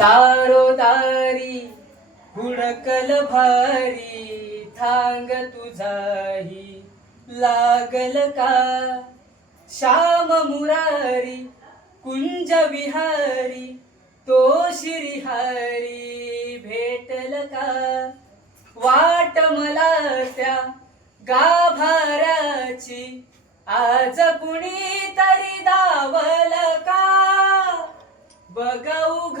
दारो दारी हुडकल भारी थांग तुझाही लागल का? श्याम मुरारी कुंज विहारी तो श्रीहारी भेटल का? वाट मला त्या गाभाराची आज कुणी तरी दावल का? बघ उघ